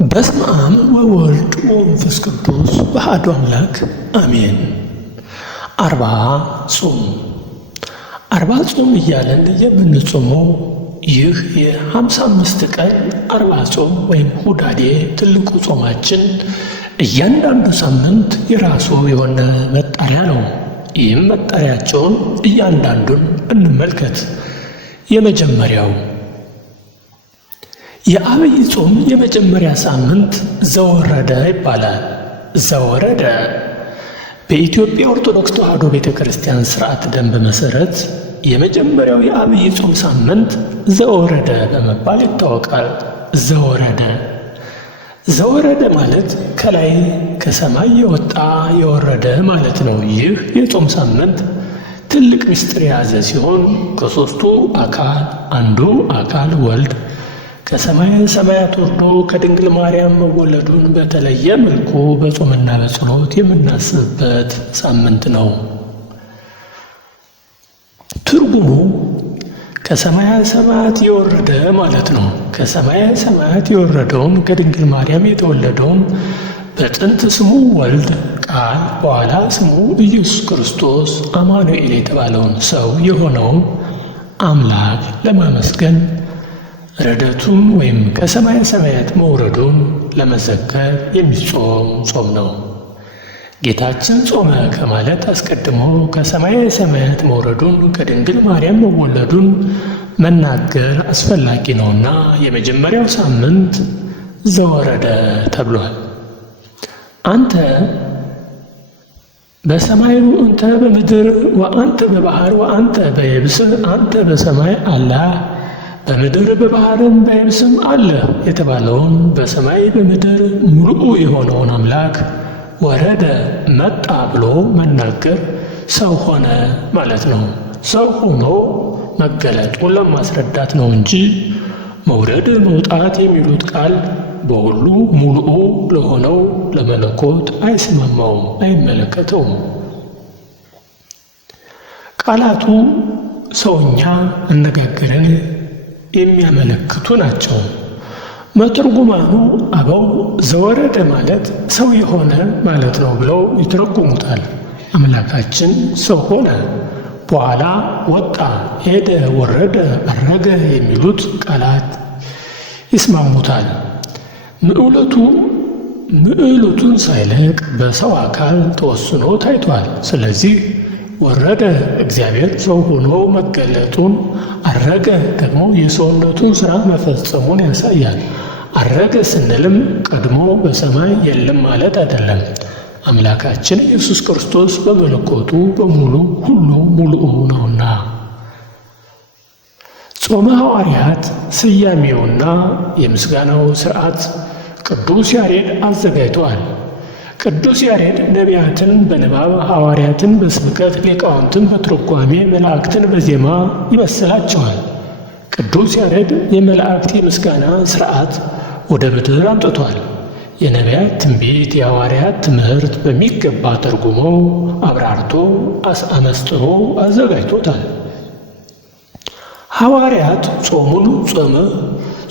በስመ አብ ወወልድ ወመንፈስ ቅዱስ አሐዱ አምላክ አሜን። አርባ ጾም ጾም እያለን የምንጾመው ይህ የ55 ቀን አርባ ጾም ወይም ሁዳዴ ትልቁ ጾማችን እያንዳንዱ ሳምንት የራሱ የሆነ መጠሪያ ነው። ይህም መጠሪያቸውን እያንዳንዱን እንመልከት። የመጀመሪያው የዐቢይ ጾም የመጀመሪያ ሳምንት ዘወረደ ይባላል። ዘወረደ በኢትዮጵያ ኦርቶዶክስ ተዋሕዶ ቤተ ክርስቲያን ሥርዓት ደንብ መሠረት የመጀመሪያው የዐቢይ ጾም ሳምንት ዘወረደ በመባል ይታወቃል። ዘወረደ ማለት ከላይ ከሰማይ የወጣ የወረደ ማለት ነው። ይህ የጾም ሳምንት ትልቅ ምስጢር የያዘ ሲሆን ከሦስቱ አካል አንዱ አካል ወልድ ከሰማየ ሰማያት ወርዶ ከድንግል ማርያም መወለዱን በተለየ መልኩ በጾምና በጸሎት የምናስብበት ሳምንት ነው። ትርጉሙ ከሰማየ ሰማያት የወረደ ማለት ነው። ከሰማየ ሰማያት የወረደውን ከድንግል ማርያም የተወለደውን በጥንት ስሙ ወልድ ቃል በኋላ ስሙ ኢየሱስ ክርስቶስ አማኑኤል የተባለውን ሰው የሆነውን አምላክ ለማመስገን ረድኤቱን ወይም ከሰማየ ሰማያት መውረዱን ለመዘከር የሚጾም ጾም ነው። ጌታችን ጾመ ከማለት አስቀድሞ ከሰማየ ሰማያት መውረዱን ከድንግል ማርያም መወለዱን መናገር አስፈላጊ ነውና የመጀመሪያው ሳምንት ዘወረደ ተብሏል። አንተ በሰማይ ወእንተ በምድር ወአንተ በባሕር ወአንተ በየብስ አንተ በሰማይ አለህ በምድር በባሕርም በየብስም አለ የተባለውን በሰማይ በምድር ሙሉ የሆነውን አምላክ ወረደ መጣ ብሎ መናገር ሰው ሆነ ማለት ነው። ሰው ሆኖ መገለጡን ለማስረዳት ነው እንጂ መውረድ መውጣት የሚሉት ቃል በሁሉ ሙሉ ለሆነው ለመለኮት አይስማማውም፣ አይመለከተውም። ቃላቱ ሰውኛ አነጋገርን የሚያመለክቱ ናቸው። መተርጉማኑ አበው ዘወረደ ማለት ሰው የሆነ ማለት ነው ብለው ይተረጉሙታል። አምላካችን ሰው ሆነ፣ በኋላ ወጣ፣ ሄደ፣ ወረደ፣ አረገ የሚሉት ቃላት ይስማሙታል። ምዕለቱን ሳይለቅ በሰው አካል ተወስኖ ታይቷል። ስለዚህ ወረደ እግዚአብሔር ሰው ሆኖ መገለጡን፣ አረገ ደግሞ የሰውነቱን ሥራ መፈጸሙን ያሳያል። አረገ ስንልም ቀድሞ በሰማይ የለም ማለት አይደለም። አምላካችን ኢየሱስ ክርስቶስ በመለኮቱ በሙሉ ሁሉ ሙሉእ ነውና። ጾመ ሐዋርያት ስያሜውና የምስጋናው ሥርዓት ቅዱስ ያሬድ አዘጋጅተዋል። ቅዱስ ያሬድ ነቢያትን በንባብ ሐዋርያትን በስብከት ሊቃውንትን በትርጓሜ መላእክትን በዜማ ይመስላቸዋል። ቅዱስ ያሬድ የመላእክት የምስጋና ሥርዓት ወደ ምድር አምጥቷል። የነቢያት ትንቢት የሐዋርያት ትምህርት በሚገባ ተርጉሞ አብራርቶ አመስጥሮ አዘጋጅቶታል። ሐዋርያት ጾሙን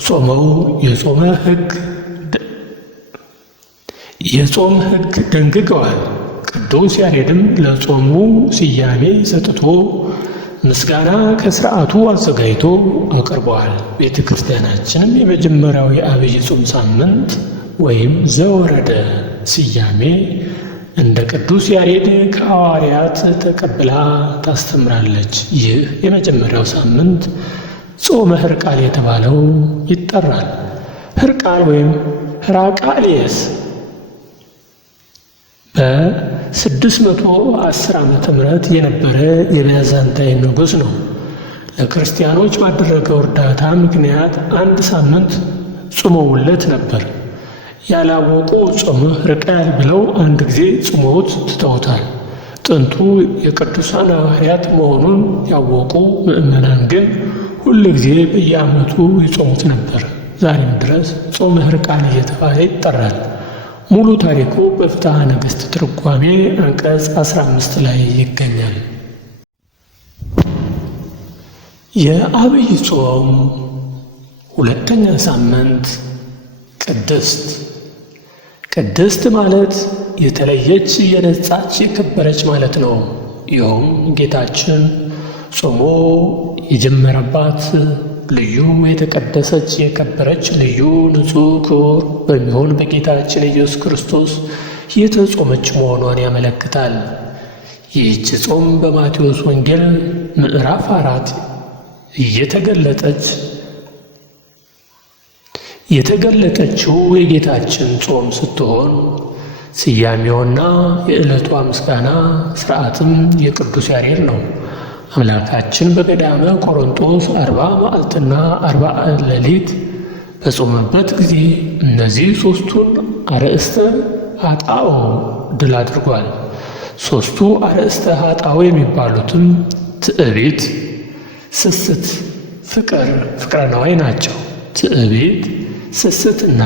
ጾመው የጾም ሕግ ደንግገዋል። ቅዱስ ያሬድም ለጾሙ ስያሜ ሰጥቶ ምስጋና ከሥርዓቱ አዘጋጅቶ አቅርበዋል። ቤተ ክርስቲያናችንም የመጀመሪያው የዐቢይ ጾም ሳምንት ወይም ዘወረደ ስያሜ እንደ ቅዱስ ያሬድ ከሐዋርያት ተቀብላ ታስተምራለች። ይህ የመጀመሪያው ሳምንት ጾመ ሕርቃል የተባለው ይጠራል። ሕርቃል ወይም ሕራቃልየስ በ610 ዓመተ ምህረት የነበረ የቢዛንታይን ንጉሥ ነው። ለክርስቲያኖች ባደረገው እርዳታ ምክንያት አንድ ሳምንት ጾመውለት ነበር። ያላወቁ ጾመ ሕርቃል ብለው አንድ ጊዜ ጾመውት ትተውታል። ጥንቱ የቅዱሳን ሐዋርያት መሆኑን ያወቁ ምዕመናን ግን ሁል ጊዜ በየዓመቱ ይጾሙት ነበር። ዛሬም ድረስ ጾመ ሕርቃል እየተባለ ይጠራል። ሙሉ ታሪኩ በፍትሐ ነገሥት ትርጓሜ አንቀጽ 15 ላይ ይገኛል። የዐቢይ ጾም ሁለተኛ ሳምንት ቅድስት ማለት የተለየች፣ የነጻች፣ የከበረች ማለት ነው። ይኸውም ጌታችን ጾሞ የጀመረባት ልዩ የተቀደሰች የከበረች ልዩ ንጹሕ ክቡር በሚሆን በጌታችን ኢየሱስ ክርስቶስ የተጾመች መሆኗን ያመለክታል። ይህች ጾም በማቴዎስ ወንጌል ምዕራፍ 4 የተገለጠችው የጌታችን ጾም ስትሆን ስያሜውና የዕለቷ ምስጋና ሥርዓትም የቅዱስ ያሬድ ነው። አምላካችን በገዳመ ቆሮንጦስ 40 መዓልትና 40 ሌሊት በጾመበት ጊዜ እነዚህ ሦስቱን አርእስተ ኃጣውእ ድል አድርጓል። ሦስቱ አርእስተ ኃጣውእ የሚባሉትም ትዕቢት፣ ስስት፣ ፍቅረ ነዋይ ናቸው። ትዕቢት፣ ስስትና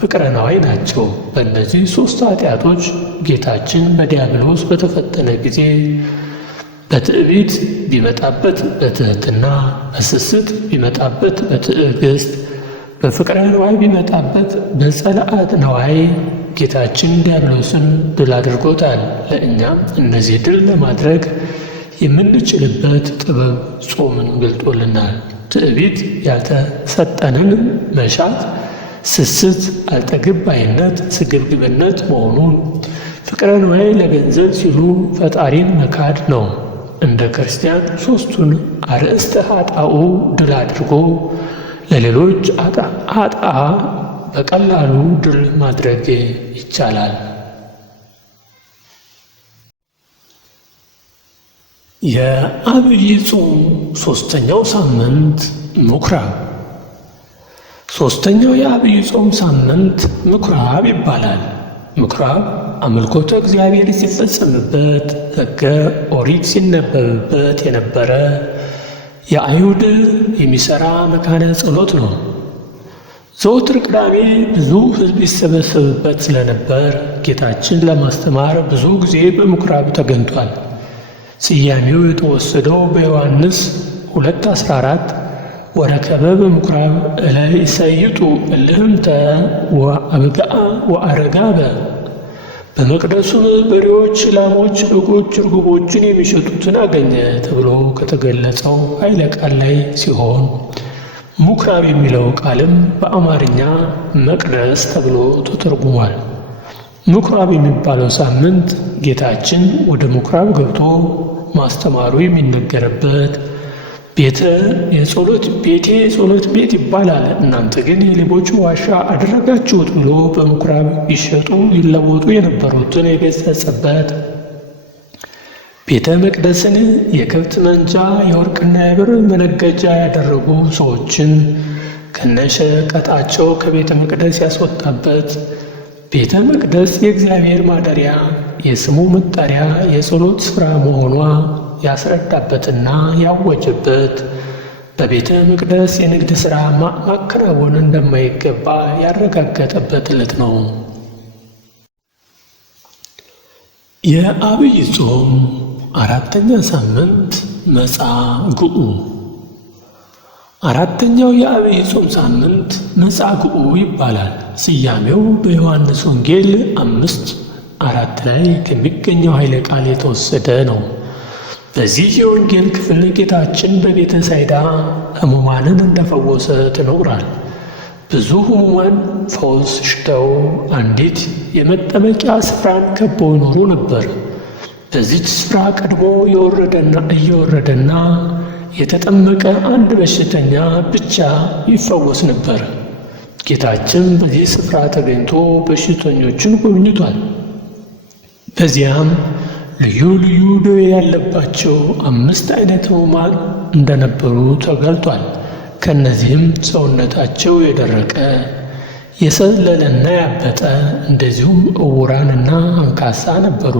ፍቅረ ነዋይ ናቸው። በእነዚህ ሦስት ኃጢአቶች ጌታችን በዲያብሎስ በተፈተነ ጊዜ በትዕቢት ቢመጣበት በትሕትና፣ በስስት ቢመጣበት በትዕግስት፣ በፍቅረ ነዋይ ቢመጣበት በጸልዐት ነዋይ ጌታችን ዲያብሎስን ድል አድርጎታል። ለእኛም እነዚህ ድል ለማድረግ የምንችልበት ጥበብ ጾምን ገልጦልናል። ትዕቢት ያልተሰጠንን መሻት፣ ስስት አልጠግብ ባይነት፣ ስግብግብነት መሆኑን፣ ፍቅረ ነዋይ ለገንዘብ ሲሉ ፈጣሪን መካድ ነው። እንደ ክርስቲያን ሦስቱን አርእስተ ኃጣውእ ድል አድርጎ ለሌሎች ኃጥአን በቀላሉ ድል ማድረግ ይቻላል። የዐቢይ ጾም ሦስተኛው ሳምንት ምኵራብ። ሦስተኛው የዐቢይ ጾም ሳምንት ምኵራብ ይባላል። ምኵራብ አምልኮተ እግዚአብሔር ሲፈጸምበት፣ ሕገ ኦሪት ሲነበብበት የነበረ የአይሁድ የሚሠራ መካነ ጸሎት ነው። ዘወትር ቅዳሜ ብዙ ሕዝብ ይሰበሰብበት ስለነበር ጌታችን ለማስተማር ብዙ ጊዜ በምኵራብ ተገኝቷል። ስያሜው የተወሰደው በዮሐንስ 2:14 ወረከበ በምኵራብ እለ ይሰይጡ እልህምተ ወአብግዓ ወአረጋበ፣ በመቅደሱም በሬዎች፣ ላሞች፣ በጎች፣ ርግቦችን የሚሸጡትን አገኘ ተብሎ ከተገለጸው ኃይለ ቃል ላይ ሲሆን ምኵራብ የሚለው ቃልም በአማርኛ መቅደስ ተብሎ ተተርጉሟል። ምኵራብ የሚባለው ሳምንት ጌታችን ወደ ምኵራብ ገብቶ ማስተማሩ የሚነገርበት ቤቴ የጸሎት ቤት ይባላል፣ እናንተ ግን የሌቦች ዋሻ አደረጋችሁት ብሎ በምኵራብ ይሸጡ ይለወጡ የነበሩትን የገሠጸበት፣ ቤተ መቅደስን የከብት መንጃ የወርቅና የብር መነገጃ ያደረጉ ሰዎችን ከነሸቀጣቸው ከቤተ መቅደስ ያስወጣበት፣ ቤተ መቅደስ የእግዚአብሔር ማደሪያ የስሙ መጠሪያ የጸሎት ስፍራ መሆኗ ያስረዳበትና ያወጀበት፣ በቤተ መቅደስ የንግድ ሥራ ማከናወን እንደማይገባ ያረጋገጠበት ዕለት ነው። የዐቢይ ጾም አራተኛ ሳምንት መጻጉዕ። አራተኛው የዐቢይ ጾም ሳምንት መጻጉዕ ይባላል። ስያሜው በዮሐንስ ወንጌል 5:4 ላይ ከሚገኘው ኃይለ ቃል የተወሰደ ነው። በዚህ የወንጌል ክፍል ጌታችን በቤተ ሳይዳ ሕሙማንን እንደፈወሰ ተነግሯል። ብዙ ሕሙማን ፈውስ ሽተው አንዲት የመጠመቂያ ስፍራን ከበው ይኖሩ ነበር። በዚች ስፍራ ቀድሞ እየወረደና የተጠመቀ አንድ በሽተኛ ብቻ ይፈወስ ነበር። ጌታችን በዚህ ስፍራ ተገኝቶ በሽተኞችን ጎብኝቷል። በዚያም ልዩ ልዩ ደዌ ያለባቸው 5 አይነት ሕሙማን እንደነበሩ ተገልጧል። ከእነዚህም ሰውነታቸው የደረቀ የሰለለና ያበጠ እንደዚሁም ዕውራንና አንካሳ ነበሩ።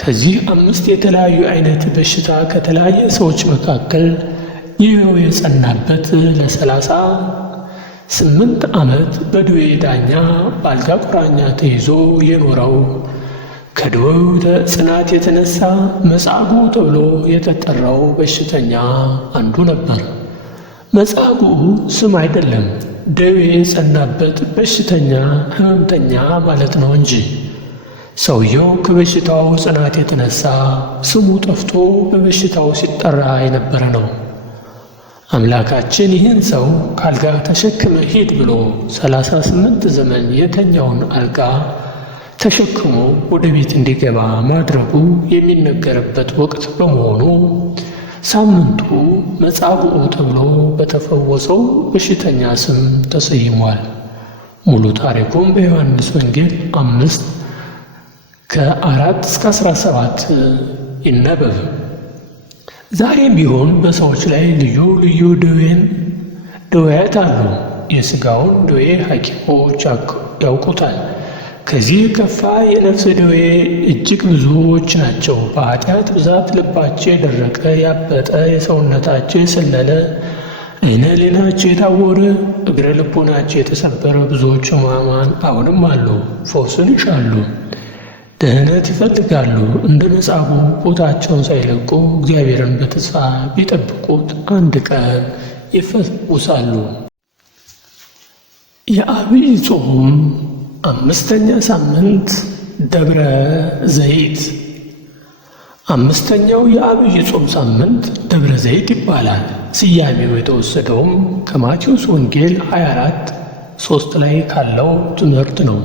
ከዚህ 5 የተለያዩ አይነት በሽታ ከተለያየ ሰዎች መካከል ይኸው የጸናበት ለ38 ዓመት በደዌ ዳኛ በአልጋ ቁራኛ ተይዞ የኖረው ከደዌው ጽናት የተነሳ መጻጉዕ ተብሎ የተጠራው በሽተኛ አንዱ ነበር። መጻጉዕ ስም አይደለም፣ ደዌ የጸናበት በሽተኛ ሕመምተኛ ማለት ነው እንጂ። ሰውየው ከበሽታው ጽናት የተነሳ ስሙ ጠፍቶ በበሽታው ሲጠራ የነበረ ነው። አምላካችን ይህን ሰው ከአልጋ ተሸክመ ሂድ ብሎ 38 ዘመን የተኛውን አልጋ ተሸክሞ ወደ ቤት እንዲገባ ማድረጉ የሚነገርበት ወቅት በመሆኑ ሳምንቱ መጻጉዕ ተብሎ በተፈወሰው በሽተኛ ስም ተሰይሟል። ሙሉ ታሪኩም በዮሐንስ ወንጌል 5:4-17 ይነበብ። ዛሬም ቢሆን በሰዎች ላይ ልዩ ልዩ ደዌያት አሉ። የሥጋውን ደዌ ሐኪሞች ያውቁታል። ከዚህ የከፋ የነፍስ ደዌ እጅግ ብዙዎች ናቸው። በኃጢአት ብዛት ልባቸው የደረቀ ያበጠ፣ የሰውነታቸው የሰለለ፣ ዓይነ ሕሊናቸው የታወረ፣ እግረ ልቦናቸው የተሰበረ ብዙዎች ሕሙማን አሁንም አሉ። ፈውስን ይሻሉ፣ ደህነት ይፈልጋሉ። እንደ መጻጉዕ ቦታቸውን ሳይለቁ እግዚአብሔርን በተስፋ ቢጠብቁት አንድ ቀን ይፈውሳሉ። የዐቢይ ጾም 5ኛ ሳምንት ደብረ ዘይት። 5ኛው የዐቢይ ጾም ሳምንት ደብረ ዘይት ይባላል። ስያሜው የተወሰደውም ከማቴዎስ ወንጌል 24:3 ላይ ካለው ትምህርት ነው።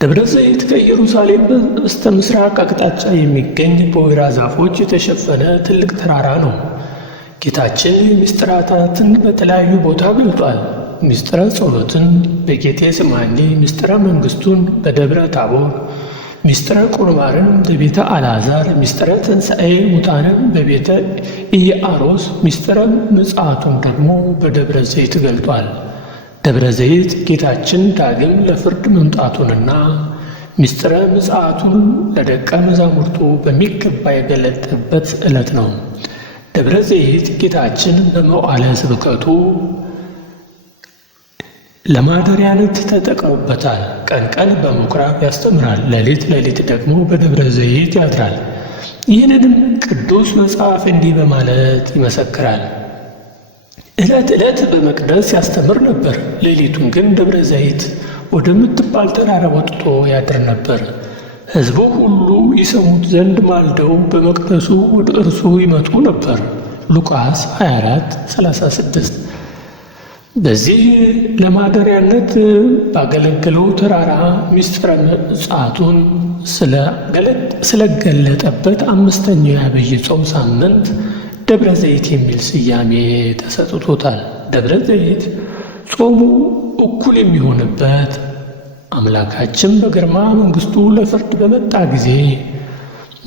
ደብረ ዘይት ከኢየሩሳሌም በስተ ምስራቅ አቅጣጫ የሚገኝ በወይራ ዛፎች የተሸፈነ ትልቅ ተራራ ነው። ጌታችን ምስጢራትን በተለያዩ ቦታ ገልጧል። ምስጢረ ጸሎትን በጌቴ ስማኒ፣ ምስጢረ መንግሥቱን በደብረ ታቦር፣ ምስጢረ ቁርባንን በቤተ አልዓዛር፣ ምስጢረ ትንሣኤ ሙታንን በቤተ ኢያኢሮስ፣ ምስጢረ ምጽአቱን ደግሞ በደብረ ዘይት ገልጧል። ደብረ ዘይት ጌታችን ዳግም ለፍርድ መምጣቱንና ምስጢረ ምጽአቱን ለደቀ መዛሙርቱ በሚገባ የገለጠበት ዕለት ነው። ደብረ ዘይት ጌታችን በመዋዕለ ስብከቱ ለማደሪያነት ተጠቅሞበታል። ቀን ቀን በምኵራብ ያስተምራል፣ ሌሊት ሌሊት ደግሞ በደብረ ዘይት ያድራል። ይህንንም ቅዱስ መጽሐፍ እንዲህ በማለት ይመሰክራል። ዕለት ዕለት በመቅደስ ያስተምር ነበር፣ ሌሊቱን ግን ደብረ ዘይት ወደምትባል ተራራ ወጥቶ ያድር ነበር። ሕዝቡ ሁሉ ይሰሙት ዘንድ ማልደው በመቅደሱ ወደ እርሱ ይመጡ ነበር። ሉቃስ 24:36። በዚህ ለማደሪያነት ባገለገለው ተራራ ምስጢረ ምጽአቱን ስለገለጠበት 5ኛው የዐቢይ ጾም ሳምንት ደብረ ዘይት የሚል ስያሜ ተሰጥቶታል። ደብረ ዘይት ጾሙ እኩል የሚሆንበት አምላካችን በግርማ መንግሥቱ ለፍርድ በመጣ ጊዜ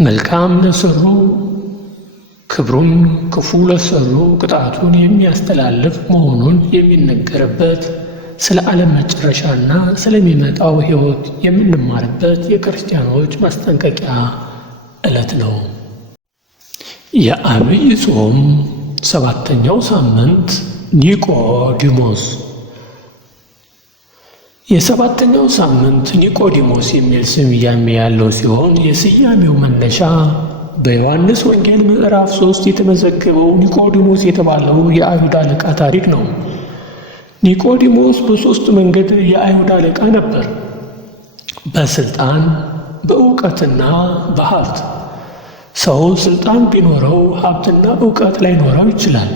መልካም ለሠሩ ክብሩን፣ ክፉ ለሠሩ ቅጣቱን የሚያስተላልፍ መሆኑን የሚነገርበት፣ ስለ ዓለም መጨረሻና ስለሚመጣው ሕይወት የምንማርበት የክርስቲያኖች ማስጠንቀቂያ ዕለት ነው። የዐቢይ ጾም 7ኛው ሳምንት ኒቆዲሞስ። የ7ኛው ሳምንት ኒቆዲሞስ የሚል ስያሜ ያለው ሲሆን የስያሜው መነሻ በዮሐንስ ወንጌል ምዕራፍ 3 የተመዘገበው ኒቆዲሞስ የተባለው የአይሁድ አለቃ ታሪክ ነው። ኒቆዲሞስ በ3 መንገድ የአይሁድ አለቃ ነበር፤ በስልጣን፣ በእውቀትና በሀብት። ሰው ስልጣን ቢኖረው ሀብትና እውቀት ላይኖረው ይችላል።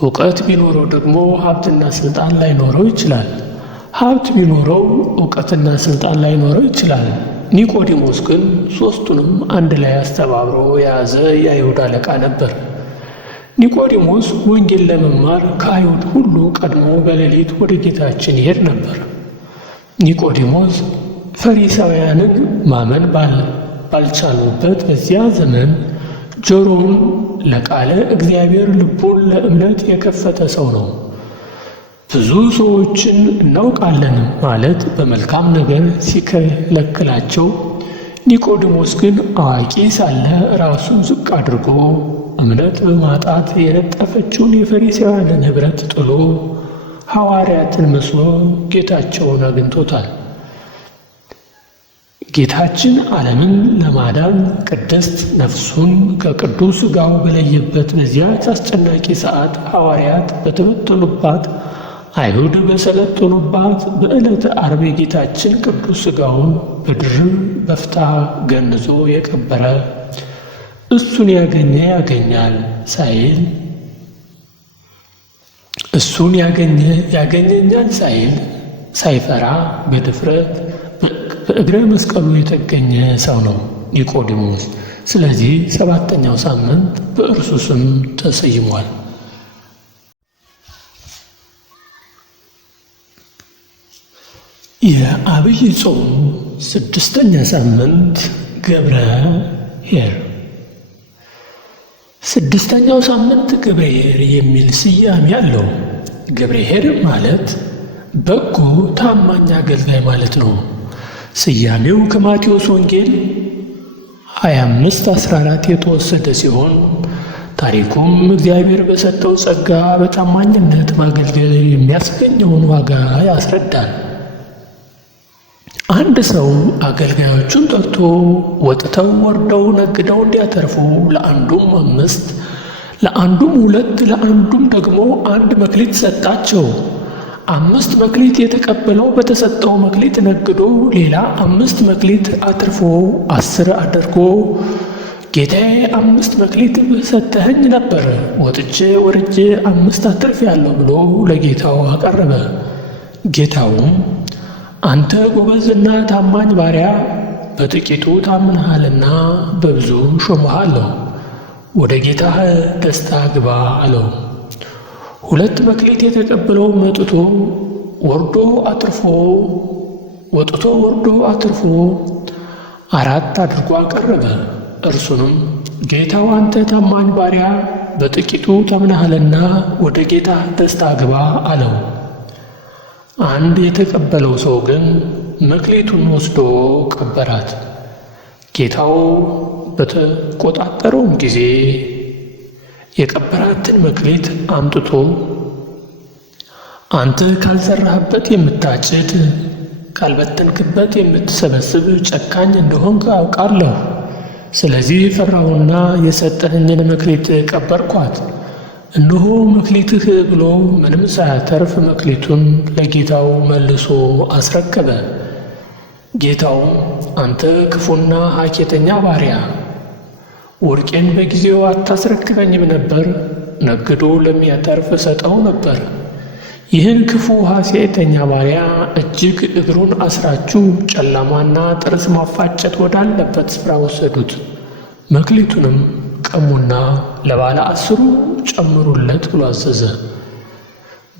እውቀት ቢኖረው ደግሞ ሀብትና ስልጣን ላይኖረው ይችላል። ሀብት ቢኖረው እውቀትና ስልጣን ላይኖረው ይችላል። ኒቆዲሞስ ግን ሦስቱንም አንድ ላይ አስተባብሮ የያዘ የአይሁድ አለቃ ነበር። ኒቆዲሞስ ወንጌል ለመማር ከአይሁድ ሁሉ ቀድሞ በሌሊት ወደ ጌታችን ይሄድ ነበር። ኒቆዲሞስ ፈሪሳውያንን ማመን ባልቻሉበት በዚያ ዘመን ጆሮውን ለቃለ እግዚአብሔር ልቡን ለእምነት የከፈተ ሰው ነው። ብዙ ሰዎችን እናውቃለን ማለት በመልካም ነገር ሲከለክላቸው፣ ኒቆዲሞስ ግን አዋቂ ሳለ ራሱን ዝቅ አድርጎ እምነት በማጣት የነጠፈችውን የፈሪሳውያንን ኅብረት ጥሎ ሐዋርያትን መስሎ ጌታቸውን አግኝቶታል። ጌታችን ዓለምን ለማዳን ቅድስት ነፍሱን ከቅዱስ ሥጋው በለየበት በዚያች አስጨናቂ ሰዓት ሐዋርያት በተበተኑባት አይሁድ በሰለጠኑባት በዕለተ ዓርብ የጌታችን ቅዱስ ሥጋውን በድርብ በፍታ ገንዞ የቀበረ እሱን ያገኘ ያገኛል ሳይል እሱን ያገኘኛል ሳይል ሳይፈራ በድፍረት በእግረ መስቀሉ የተገኘ ሰው ነው ኒቆዲሞስ። ስለዚህ 7ኛው ሳምንት በእርሱ ስም ተሰይሟል። የዐቢይ ጾም 6ኛ ሳምንት ገብረ ኄር። 6ኛው ሳምንት ገብረ ኄር የሚል ስያሜ አለው። ገብረ ኄር ማለት በጎ ታማኝ አገልጋይ ማለት ነው። ስያሜው ከማቴዎስ ወንጌል 25:14 የተወሰደ ሲሆን ታሪኩም እግዚአብሔር በሰጠው ጸጋ በታማኝነት ማገልገል የሚያስገኘውን ዋጋ ያስረዳል። አንድ ሰው አገልጋዮቹን ጠርቶ ወጥተው ወርደው ነግደው እንዲያተርፉ ለአንዱም 5 ለአንዱም 2 ለአንዱም ደግሞ 1 መክሊት ሰጣቸው። 5 መክሊት የተቀበለው በተሰጠው መክሊት ነግዶ ሌላ 5 መክሊት አትርፎ 10 አድርጎ ጌታዬ 5 መክሊት ሰጥተኸኝ ነበር፣ ወጥቼ ወርጄ 5 አትርፌአለሁ ብሎ ለጌታው አቀረበ። ጌታውም አንተ ጎበዝና ታማኝ ባሪያ፣ በጥቂቱ ታምነሃልና በብዙ ሾመሃለሁ፣ ወደ ጌታህ ደስታ ግባ አለው። 2 መክሊት የተቀበለው ወጥቶ ወርዶ አትርፎ 4 አድርጎ አቀረበ። እርሱንም ጌታው አንተ ታማኝ ባሪያ፣ በጥቂቱ ታምነሃልና ወደ ጌታህ ደስታ ግባ አለው። አንድ የተቀበለው ሰው ግን መክሊቱን ወስዶ ቀበራት። ጌታው በተቆጣጠረውም ጊዜ የቀበራትን መክሊት አምጥቶ አንተ ካልዘራህበት የምታጭድ ካልበተንክበት የምትሰበስብ ጨካኝ እንደሆንክ አውቃለሁ። ስለዚህ ፈራሁና የሰጠኸኝን መክሊት ቀበርኳት። እነሆ መክሊትህ ብሎ ምንም ሳያተርፍ መክሊቱን ለጌታው መልሶ አስረከበ። ጌታው አንተ ክፉና ሐኬተኛ ባሪያ፣ ወርቄን በጊዜው አታስረክበኝም ነበር? ነግዶ ለሚያተርፍ ሰጠው ነበር። ይህን ክፉ ሐኬተኛ ባሪያ እጅግ እግሩን አስራችሁ ጨለማና ጥርስ ማፋጨት ወዳለበት ስፍራ ወሰዱት። መክሊቱንም ቀሙና ለባለ 10 ጨምሩለት ብሎ አዘዘ።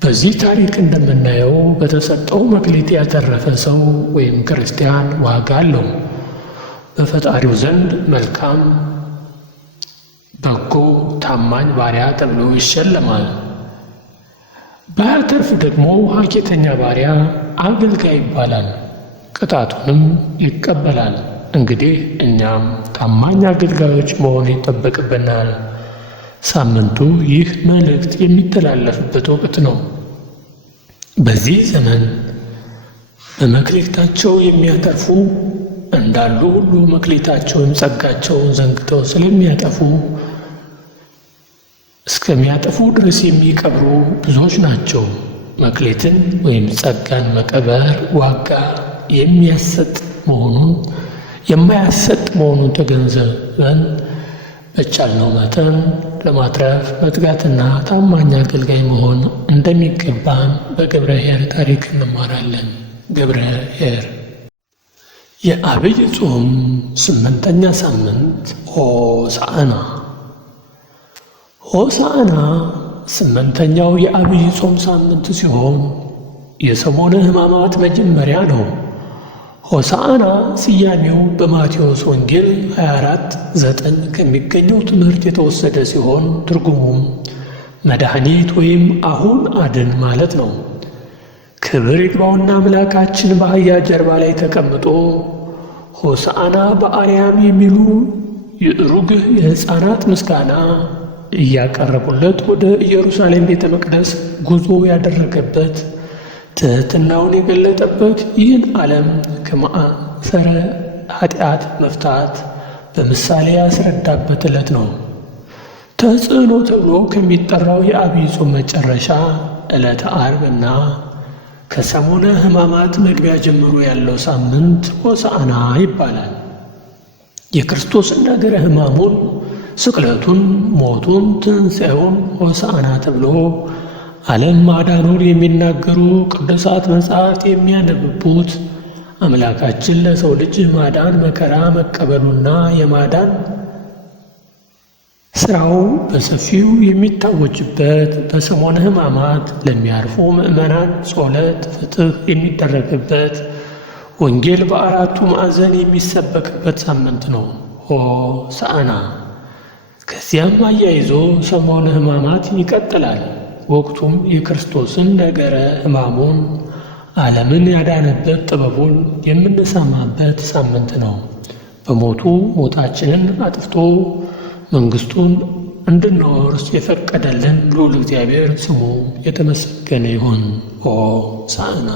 በዚህ ታሪክ እንደምናየው በተሰጠው መክሊት ያተረፈ ሰው ወይም ክርስቲያን ዋጋ አለው። በፈጣሪው ዘንድ መልካም፣ በጎ፣ ታማኝ ባሪያ ተብሎ ይሸለማል። ባያተርፍ ደግሞ ሐኬተኛ ባሪያ አገልጋይ ይባላል፣ ቅጣቱንም ይቀበላል። እንግዲህ እኛም ታማኝ አገልጋዮች መሆን ይጠበቅብናል። ሳምንቱ ይህ መልእክት የሚተላለፍበት ወቅት ነው። በዚህ ዘመን በመክሊታቸው የሚያተርፉ እንዳሉ ሁሉ መክሊታቸውን ጸጋቸውን ዘንግተው ስለሚያጠፉ እስከሚያጠፉ ድረስ የሚቀብሩ ብዙዎች ናቸው። መክሊትን ወይም ጸጋን መቀበር ዋጋ የማያሰጥ መሆኑን ተገንዝበን በቻልነው መጠን ለማትረፍ መትጋትና ታማኝ አገልጋይ መሆን እንደሚገባን በገብረ ኄር ታሪክ እንማራለን። ገብረ ኄር። የዐቢይ ጾም 8ኛ ሳምንት ሆሳዕና። ሆሳዕና 8ኛው የዐቢይ ጾም ሳምንት ሲሆን የሰሞነ ሕማማት መጀመሪያ ነው። ሆሳዕና ስያሜው በማቴዎስ ወንጌል 24:9 ከሚገኘው ትምህርት የተወሰደ ሲሆን ትርጉሙም መድኃኒት ወይም አሁን አድን ማለት ነው። ክብር ይግባውና አምላካችን በአህያ ጀርባ ላይ ተቀምጦ ሆሳዕና በአርያም የሚሉ የዕሩግ የሕፃናት ምስጋና እያቀረቡለት ወደ ኢየሩሳሌም ቤተ መቅደስ ጉዞ ያደረገበት ትሕትናውን የገለጠበት ይህን ዓለም ከማዕሰረ ኃጢአት መፍታት በምሳሌ ያስረዳበት ዕለት ነው። ተጽዕኖ ተብሎ ከሚጠራው የዐቢይ ጾም መጨረሻ ዕለተ ዓርብ እና ከሰሙነ ሕማማት መግቢያ ጀምሮ ያለው ሳምንት ሆሳዕና ይባላል። የክርስቶስን ነገረ ሕማሙን፣ ስቅለቱን፣ ሞቱን፣ ትንሣኤውን ሆሳዕና ተብሎ ዓለም ማዳኑን የሚናገሩ ቅዱሳት መጻሕፍት የሚያነብቡት አምላካችን ለሰው ልጅ ማዳን መከራ መቀበሉና የማዳን ሥራው በሰፊው የሚታወጅበት በሰሙነ ሕማማት ለሚያርፉ ምዕመናን ጸሎት፣ ፍትሕ የሚደረግበት ወንጌል በአራቱ ማዕዘን የሚሰበክበት ሳምንት ነው ሆሳዕና። ከዚያም አያይዞ ሰሙነ ሕማማት ይቀጥላል። ወቅቱም የክርስቶስን ነገረ ሕማሙን ዓለምን ያዳነበት ጥበቡን የምንሰማበት ሳምንት ነው። በሞቱ ሞታችንን አጥፍቶ መንግሥቱን እንድንወርስ የፈቀደልን ልዑል እግዚአብሔር ስሙ የተመሰገነ ይሁን። ሆሳዕና